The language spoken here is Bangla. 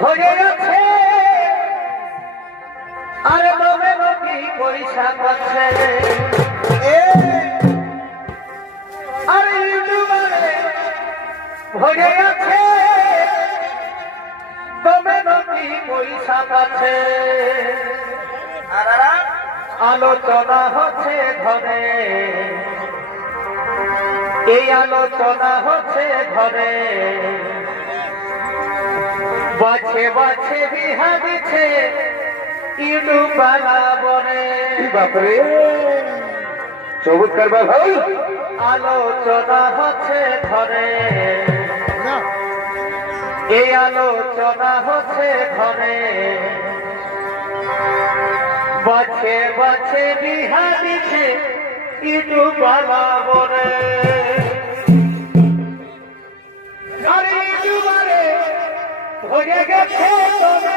ভরে আছে। আরে নবে নবী পয়সা পাচ্ছে আরে ইউটিউবারে ভরে আছে। তবে নবী পয়সা পাচ্ছে। আলোচনা হচ্ছে ঘরে। এই আলোচনা হচ্ছে ঘরে। বাছে বাছে বিহা দিচ্ছে ইডু পালা বরে বাপরে? সবুজ কারবার ভাই আলোচনা হচ্ছে ঘরে। এই আলোচনা হচ্ছে ঘরে। বাছে বাছে বিহা দিচ্ছে ইডু পালা ভরে গেছে পাচ্ছে